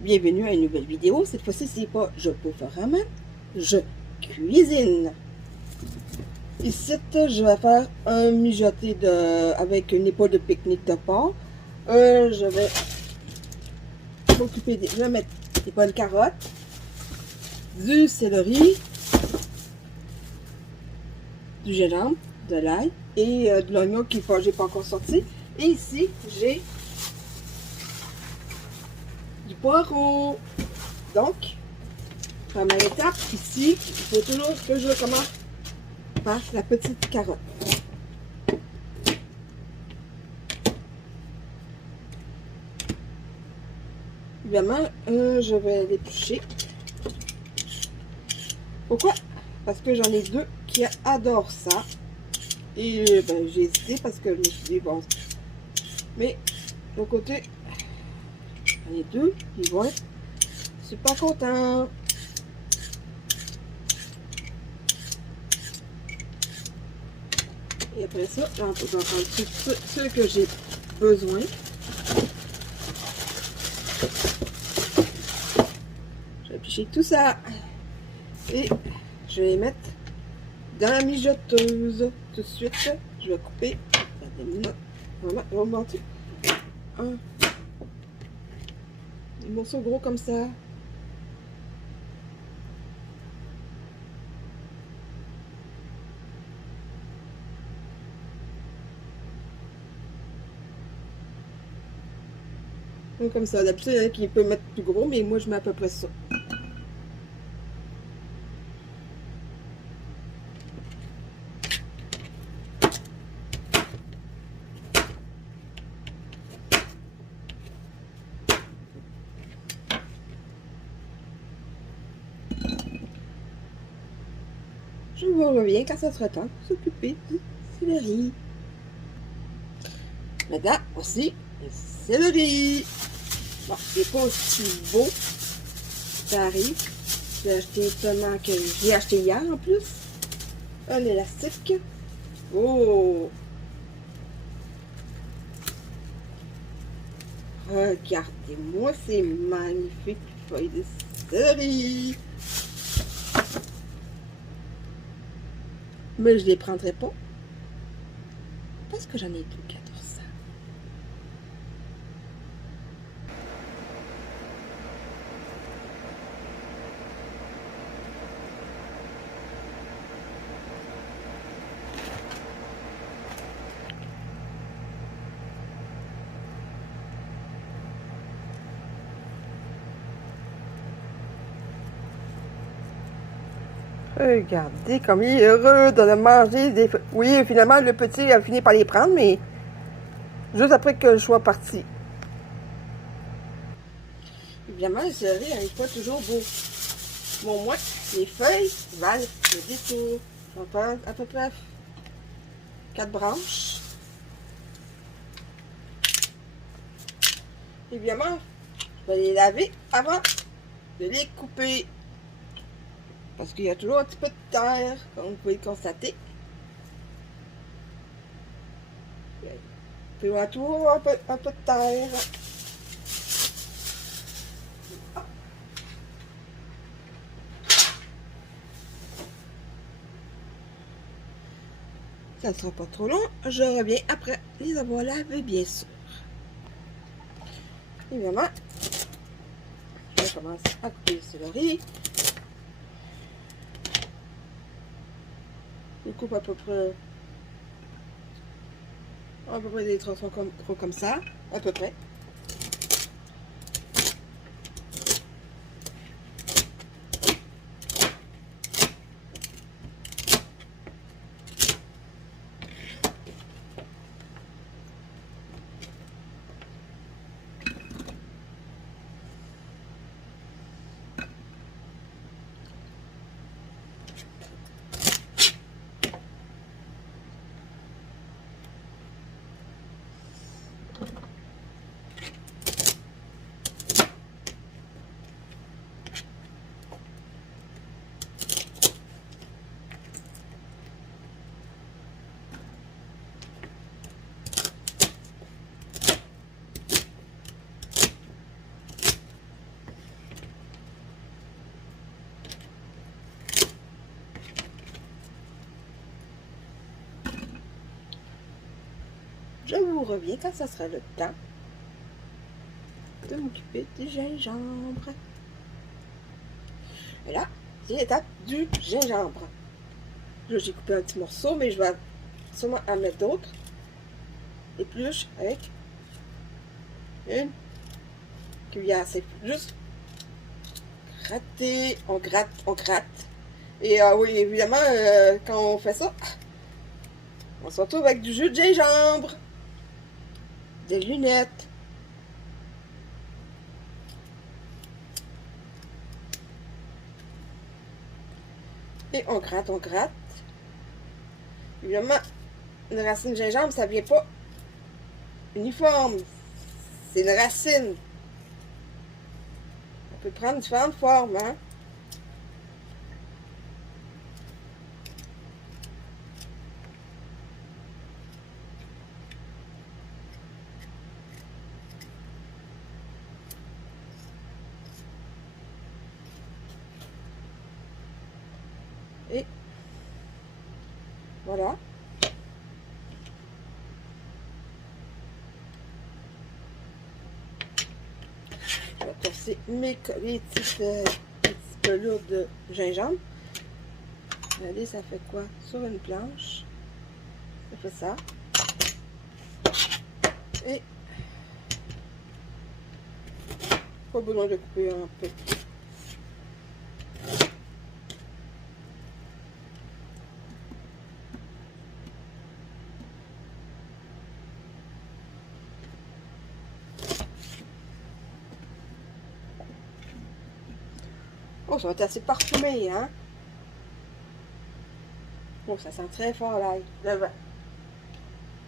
Bienvenue à une nouvelle vidéo. Cette fois-ci, c'est pas je peux faire ramen, je cuisine. Ici, je vais faire un mijoté avec une épaule de pique-nique de porc. Je vais m'occuper je vais mettre des bonnes carottes, du céleri, du gingembre, de l'ail et de l'oignon qui j'ai pas encore sorti. Et ici, j'ai du poireau. Donc, première étape, ici, il faut toujours que je commence par la petite carotte. Évidemment, je vais l'éplucher. Pourquoi? Parce que j'en ai deux qui adorent ça. Et ben, j'ai hésité parce que je me suis dit, bon. Mais, de l'autre côté, j'en ai deux, ils vont être super contents. Et après ça, j'en prends tout ce que j'ai besoin. Je vais éplucher tout ça. Et je vais les mettre dans la mijoteuse. Tout de suite, je vais couper. Je vais monter un morceau gros comme ça. Comme ça. D'habitude, il y en a qui peuvent mettre plus gros, mais moi, je mets à peu près ça. Je vous reviens quand ça sera temps pour s'occuper du céleri. Maintenant, aussi, le céleri. Bon, il n'est pas aussi beau. Ça arrive. J'ai acheté seulement que j'ai acheté hier en plus. Un élastique. Oh! Regardez-moi ces magnifiques feuilles de céleri. Mais je ne les prendrai pas. Parce que j'en ai deux qui adorent ça. Regardez comme il est heureux de manger des feuilles. Oui, finalement, le petit a fini par les prendre, mais juste après que je sois partie. Évidemment, le céleri n'est pas toujours beau. Bon, moi, les feuilles valent le détour. On va faire à peu près 4 branches. Évidemment, je vais les laver avant de les couper. Parce qu'il y a toujours un petit peu de terre, comme vous pouvez le constater. Il y a toujours un peu de terre. Ça ne sera pas trop long. Je reviens après les avoir lavés, bien sûr. Évidemment, je vais commencer à couper le céleri. Je coupe à peu près des tronçons comme ça, à peu près. vous reviens quand ça sera le temps de m'occuper du gingembre. Et là, c'est l'étape du gingembre. Là, j'ai coupé un petit morceau, mais je vais sûrement en mettre d'autres. Épluche avec une cuillère. C'est juste gratter, on gratte, on gratte. Et oui, évidemment, quand on fait ça, on se retrouve avec du jus de gingembre, des lunettes. Et on gratte, on gratte. Évidemment, une racine de gingembre, ça ne vient pas uniforme. C'est une racine. On peut prendre différentes formes, hein. Et voilà. Je vais torser les petites pelures de gingembre. Regardez, ça fait quoi? Sur une planche. Ça fait ça. Et pas besoin de couper un peu. Oh, ça va être assez parfumé, hein? Oh, ça sent très fort l'ail.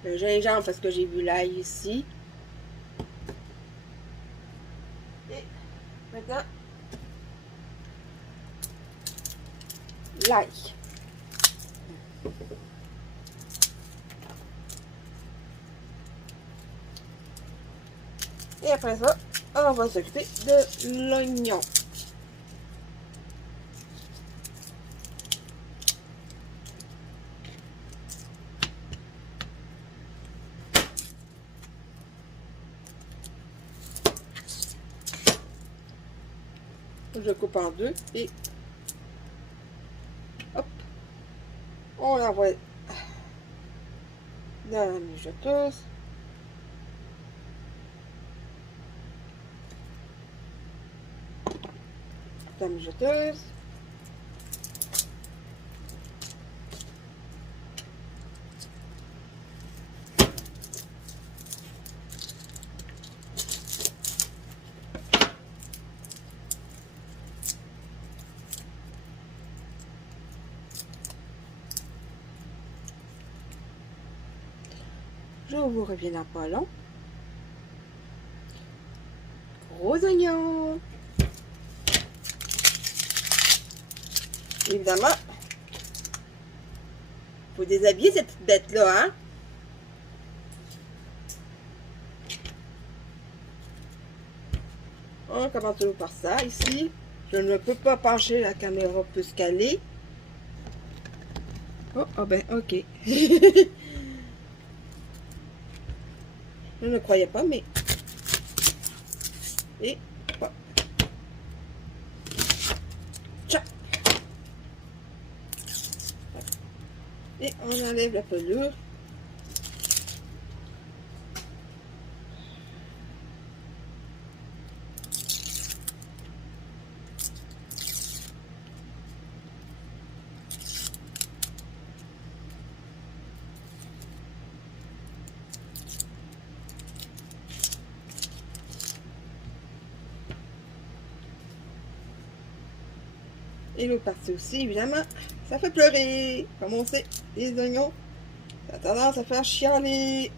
Le gingembre, parce que j'ai vu l'ail ici. Et maintenant, l'ail. Et après ça, on va s'occuper de l'oignon. Je coupe en deux et hop, on l'envoie dans la mijoteuse. Dans la mijoteuse. Je vous reviens dans pas long. Gros oignons. Évidemment, il faut déshabiller cette petite bête-là, hein? On commence toujours par ça, ici. Je ne peux pas pencher, la caméra peut se caler. Oh, oh ben, ok. Je ne croyais pas, mais... Et... Oh. Tcha. Et on enlève la pelure. Et l'autre partie aussi, évidemment, ça fait pleurer. Comme on sait, les oignons, ça a tendance à faire chialer.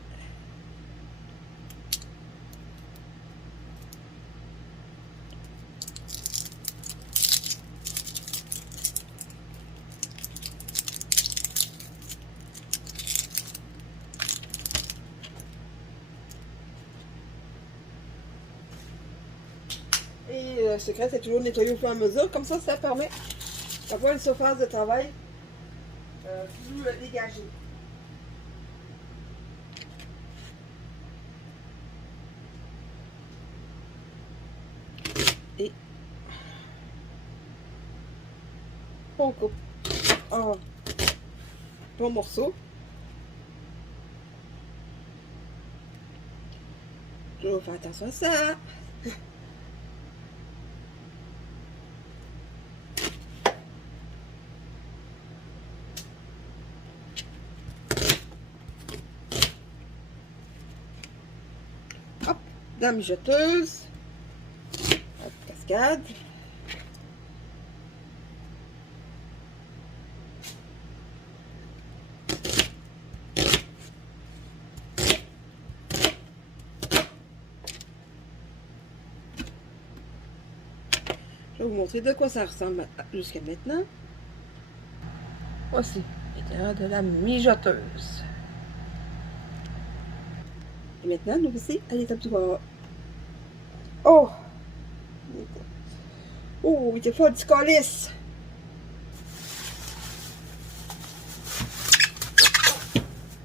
Et le secret, c'est toujours nettoyer au fur et à mesure. Comme ça, ça permet d'avoir une surface de travail plus dégagée. Et on coupe en bon morceaux. Je vais faire attention à ça. Hop, la mijoteuse. Hop, cascade. Je vais vous montrer de quoi ça ressemble jusqu'à maintenant. Voici l'intérieur de la mijoteuse. Et maintenant, nous voici à l'étape 3. Oh! Oh, il était fort du calice!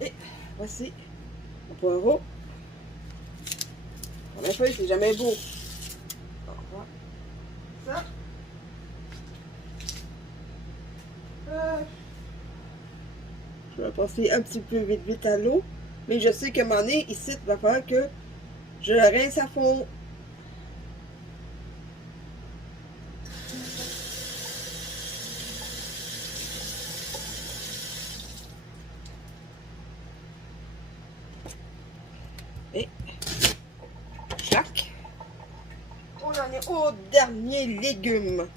Et voici le poireau. La feuille, c'est jamais beau. On voit ça. Je vais passer un petit peu vite à l'eau. Mais je sais que mon nez, ici, il va falloir que je le rince à fond. Et chac. On en est au dernier légume.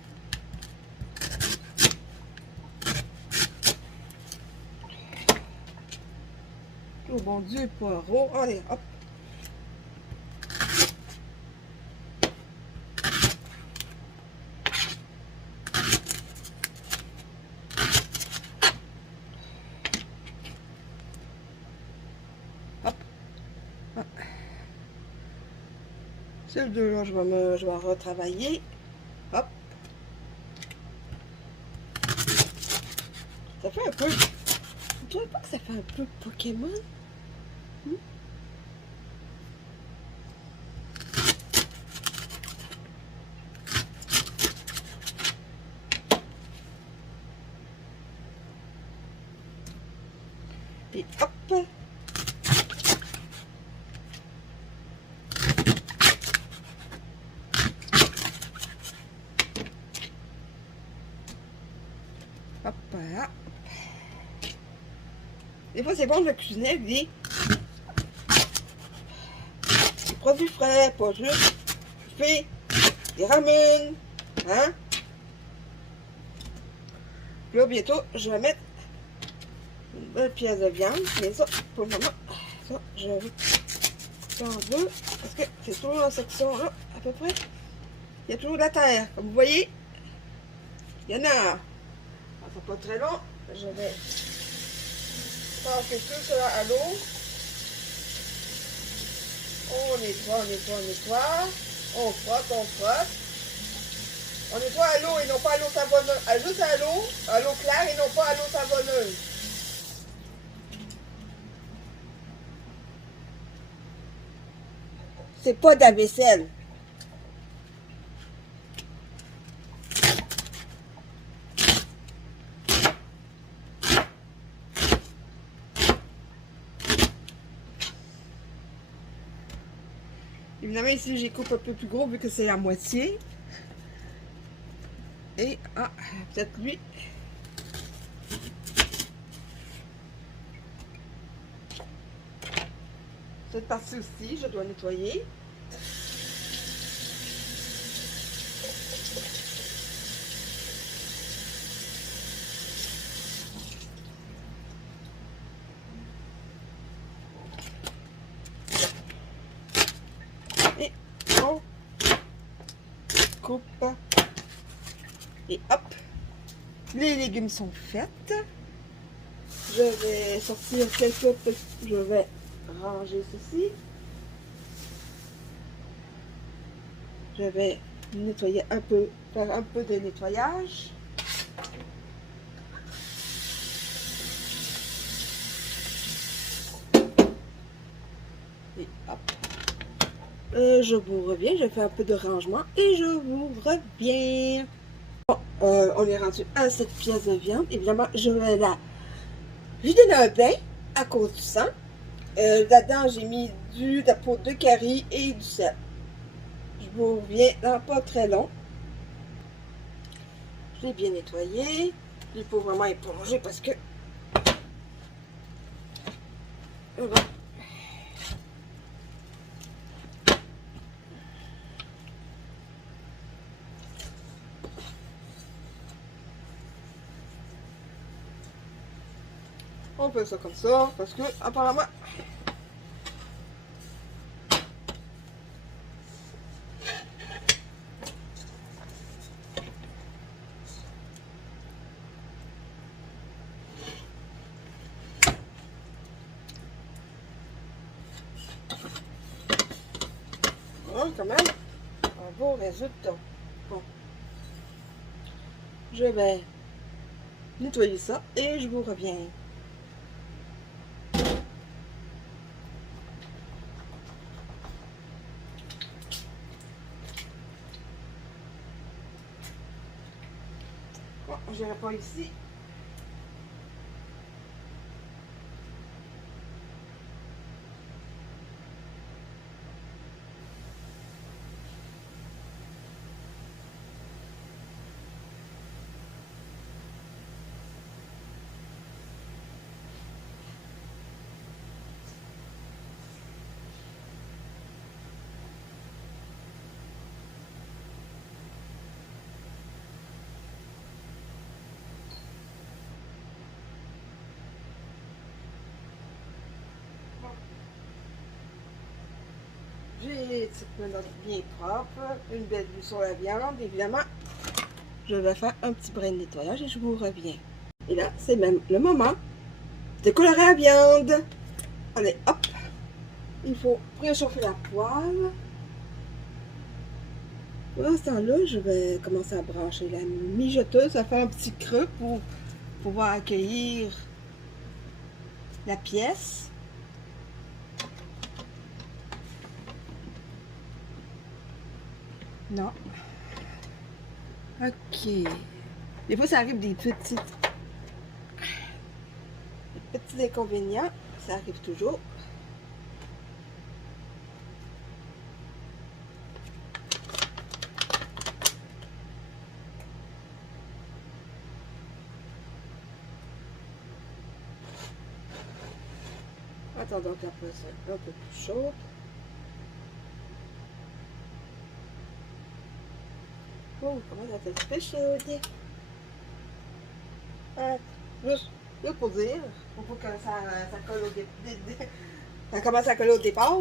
Oh bon Dieu, poireau. Allez, hop. Hop. Hop. Ces deux-là, je vais retravailler. Hop. Ça fait un peu... Vous trouvez pas que ça fait un peu Pokémon? Et hop! Hop là! Des fois, c'est bon de cuisiner avec des produits frais, pas juste fait des ramen, hein? Puis là, bientôt, je vais mettre une belle pièce de viande, mais ça, pour le moment, ça, je vais en deux, parce que c'est toujours dans cette section-là, à peu près. Il y a toujours de la terre, comme vous voyez. Il y en a. Ça sera pas très long. Je vais passer tout cela à l'eau. On nettoie, on nettoie, on nettoie. On frotte, on frotte. On nettoie à l'eau et non pas à l'eau savonneuse. Juste à l'eau claire et non pas à l'eau savonneuse. C'est pas de la vaisselle. Évidemment, ici, j'ai coupe un peu plus gros vu que c'est la moitié. Et, ah, peut-être lui. Cette partie aussi, je dois nettoyer. Et on coupe. Et hop, les légumes sont faits. Je vais sortir quelques petits. Je vais ranger ceci. Je vais nettoyer un peu, faire un peu de nettoyage. Et hop. Je vous reviens, je fais un peu de rangement et je vous reviens. Bon, on est rendu à cette pièce de viande. Évidemment, je vais la vider dans un bain à cause du sang. Là-dedans, j'ai mis de la poudre de curry et du sel. Je vous reviens dans pas très long. Je l'ai bien nettoyé. Il faut vraiment éponger parce que... Voilà. On fait ça comme ça parce que apparemment... quand même, un beau résultat. Bon. Je vais nettoyer ça et je vous reviens. Bon, je n'irai pas ici. J'ai cette menotte bien propre, une belle vue sur la viande. Évidemment, je vais faire un petit brin de nettoyage et je vous reviens. Et là, c'est même le moment de colorer la viande. Allez, hop! Il faut préchauffer la poêle. Pendant ce temps-là, je vais commencer à brancher la mijoteuse, à faire un petit creux pour pouvoir accueillir la pièce. Non. Ok. Des fois, ça arrive des petits inconvénients. Ça arrive toujours. Attendons qu'après ça un peu plus chaud. Oh, comment ça fait un petit peu chaude. Juste pour dire, pour pas que ça colle au départ. Ça commence à coller au départ.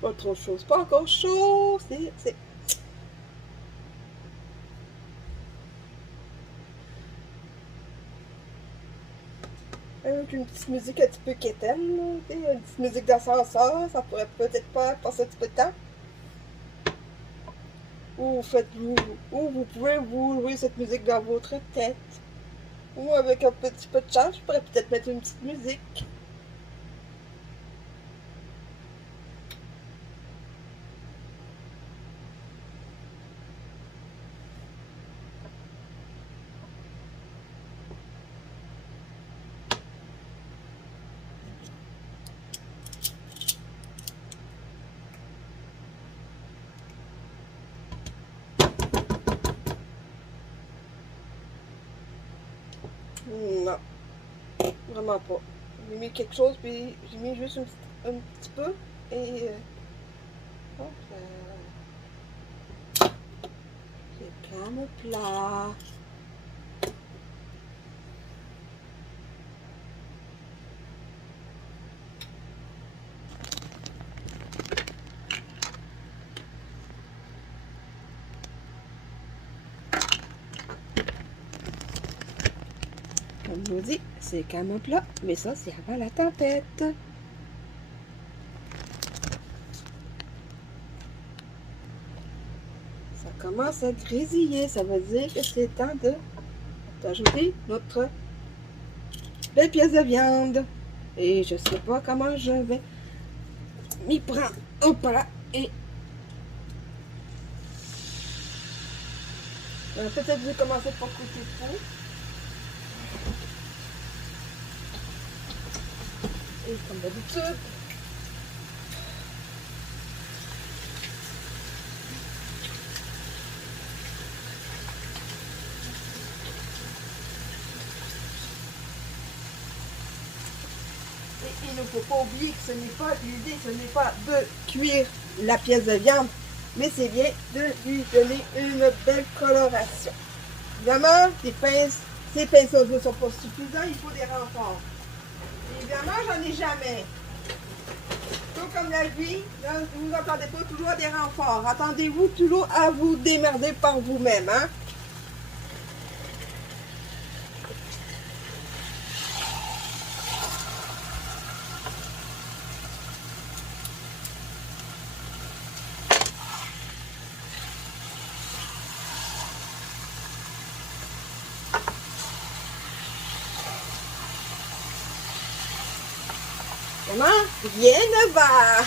Pas trop chaud, c'est pas encore chaud. C'est... Avec une petite musique un petit peu quétaine, une petite musique d'ascenseur, ça pourrait peut-être pas passer un petit peu de temps. Ou vous pouvez vous louer cette musique dans votre tête. Ou avec un petit peu de chance, je pourrais peut-être mettre une petite musique. Non, vraiment pas. J'ai mis quelque chose, puis j'ai mis juste un petit peu. Et... hop, c'est plat, mon plat. je vous dis, c'est quand même plat, mais ça, c'est avant la tempête. Ça commence à grésiller, ça veut dire que c'est temps d'ajouter notre belle pièce de viande. Et je sais pas comment je vais m'y prendre. Hop là, et peut-être je vais commencer par côté faux. Et comme d'habitude, il ne faut pas oublier que ce n'est pas l'idée, ce n'est pas de cuire la pièce de viande, mais c'est bien de lui donner une belle coloration. Évidemment, ces pinceaux ne sont pas suffisants, il faut des renforts. Évidemment, j'en ai jamais. Tout comme la vie, vous n'entendez pas toujours des renforts. Attendez-vous toujours à vous démerder par vous-même. Hein? Vraiment, rien ne va.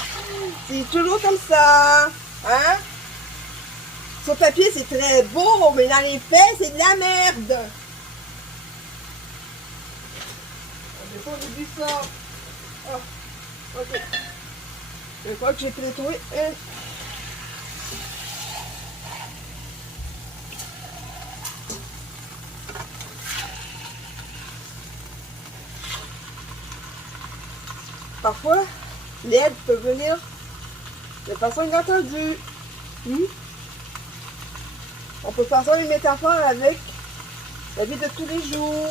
C'est toujours comme ça. Hein? Sur papier, c'est très beau, mais dans les faits, c'est de la merde. Des fois, j'oublie ça. Oh, ok. Je crois que j'ai pu trouver un. Parfois, l'aide peut venir de façon inattendue. On peut faire ça une métaphore avec la vie de tous les jours.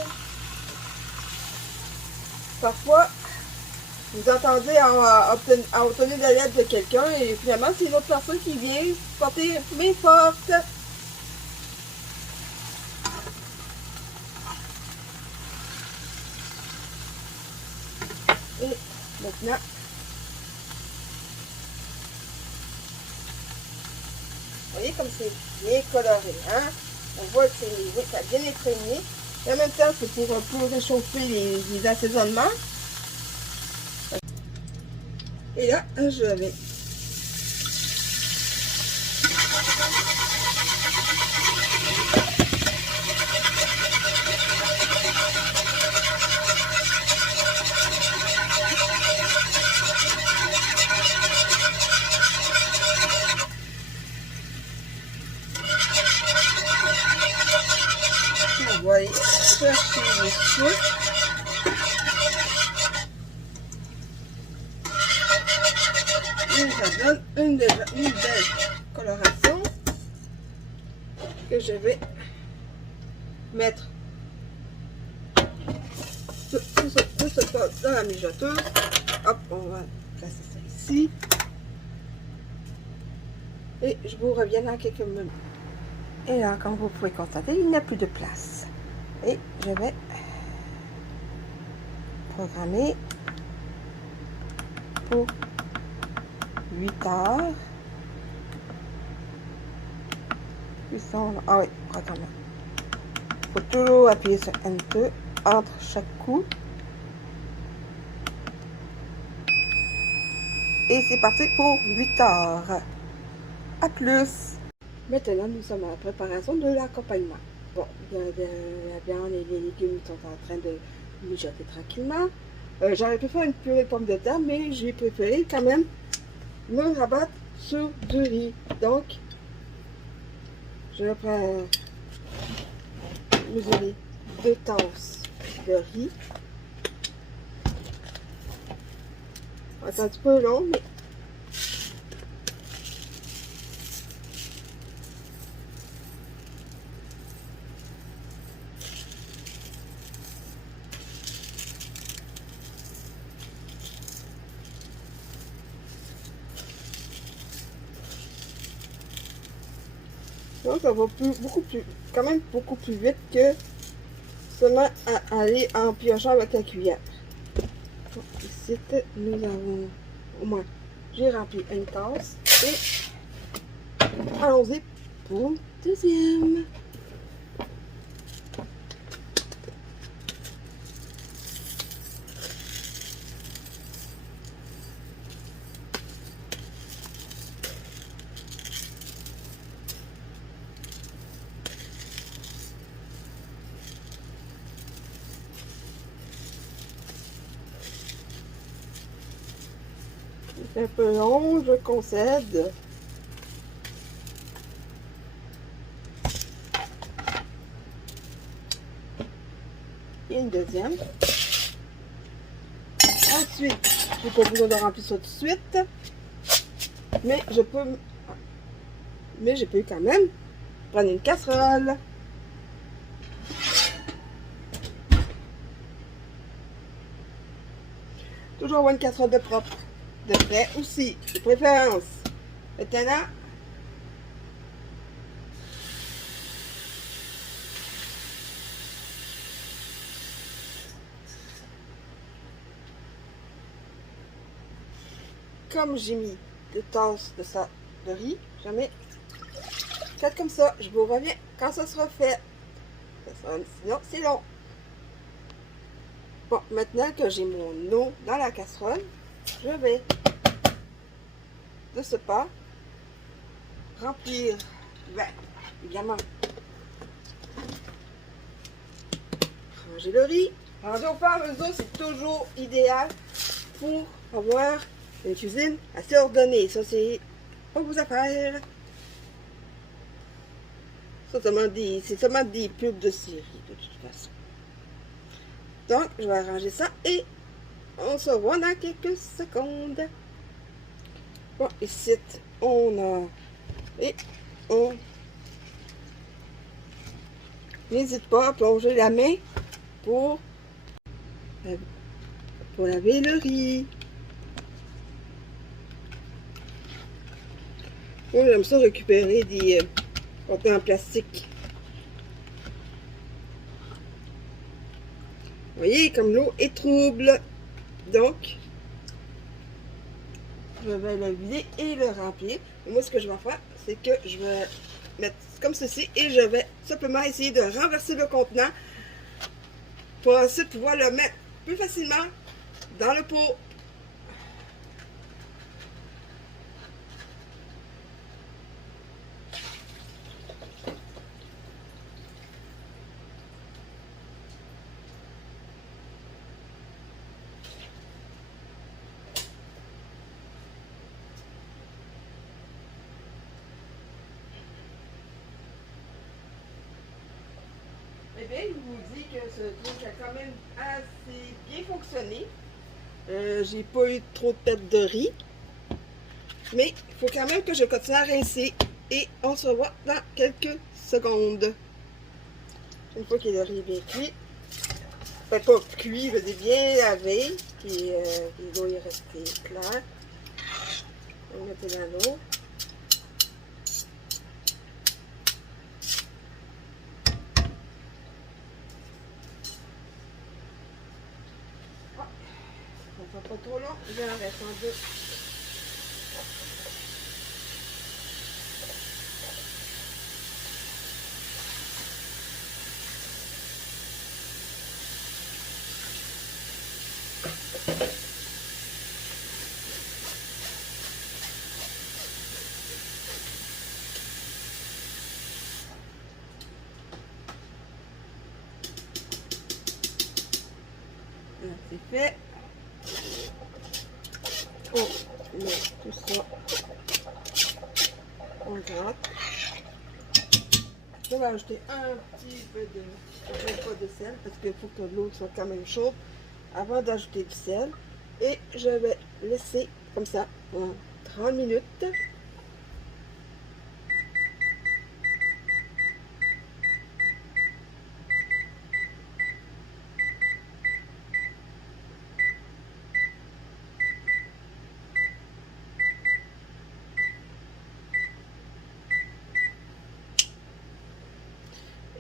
Parfois, vous attendez à obtenir de l'aide de quelqu'un et finalement, c'est une autre personne qui vient porter main forte. Et maintenant, vous voyez comme c'est bien coloré, hein? On voit que ça a bien imprégné. Et en même temps, c'est pour un peu réchauffer les assaisonnements. Et là, je vais chercher le sucre. Et ça donne une belle coloration que je vais mettre tout ça dans la mijoteuse. Hop, on va placer ça ici. Et je vous reviens dans quelques minutes. Et là, comme vous pouvez constater, il n'y a plus de place. Et je vais programmer pour 8 heures. Ah oui, programmer. Il faut toujours appuyer sur Enter entre chaque coup. Et c'est parti pour 8 heures. À plus! Maintenant, nous sommes à la préparation de l'accompagnement. Bon, la viande et les légumes sont en train de mijoter tranquillement. J'aurais pu faire une purée de pommes de terre, mais j'ai préféré quand même me rabattre sur du riz. Donc, je vais prendre mesurer 2 tasses de riz. C'est un petit peu long, mais donc ça va quand même beaucoup plus vite que seulement à aller en piochant avec la cuillère. Bon, ici, nous avons au moins, j'ai rempli une tasse et allons-y pour une deuxième. C'est un peu long, je concède. Et une deuxième. Ensuite, je n'ai pas besoin de remplir ça tout de suite. Mais je peux quand même prendre une casserole. Toujours avoir une casserole de propre. De près aussi, de préférence. Maintenant, comme j'ai mis 2 tasses de riz, j'en ai 4 comme ça. Je vous reviens quand ça sera fait. Sinon, c'est long. Bon, maintenant que j'ai mon eau dans la casserole, je vais de ce pas remplir, évidemment, ranger le riz. Ranger au fur et à mesure, c'est toujours idéal pour avoir une cuisine assez ordonnée. Ça, c'est pas vos affaires. C'est seulement des pubs de série, de toute façon. Donc, je vais arranger ça et on se revoit dans quelques secondes. Bon, ici, on a... Et on... N'hésite pas à plonger la main pour laver le riz. Moi, j'aime ça récupérer des contenants en plastique. Vous voyez, comme l'eau est trouble. Donc, je vais le vider et le remplir. Et moi, ce que je vais faire, c'est que je vais mettre comme ceci et je vais simplement essayer de renverser le contenant pour ensuite pouvoir le mettre plus facilement dans le pot. Eh bien, je vous dis que ce truc a quand même assez bien fonctionné. J'ai pas eu trop de tête de riz. Mais il faut quand même que je continue à rincer. Et on se revoit dans quelques secondes. Une fois que le riz est bien cuit. Pas cuit, je dis bien lavé. Puis l'eau est restée claire. On va mettre dans l'eau. Pas trop long, je vais en rester en deux. Voilà, c'est fait. On met tout ça. On gratte. Je vais ajouter un petit peu de sel parce qu'il faut que l'eau soit quand même chaude avant d'ajouter du sel. Et je vais laisser comme ça pendant 30 minutes.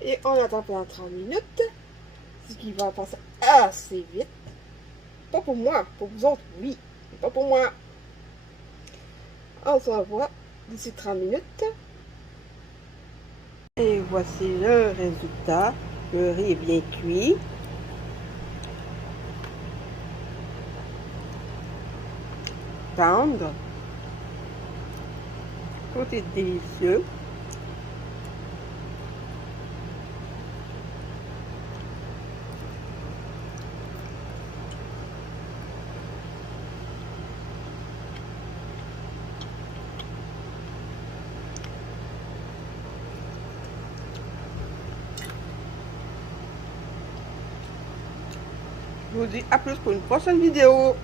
Et on attend pendant 30 minutes. dit qu'il va passer assez vite. Pas pour moi, pour vous autres, oui, mais pas pour moi. On se revoit d'ici 30 minutes. Et voici le résultat. Le riz est bien cuit. Tendre. Tout est délicieux. Je vous dis à plus pour une prochaine vidéo.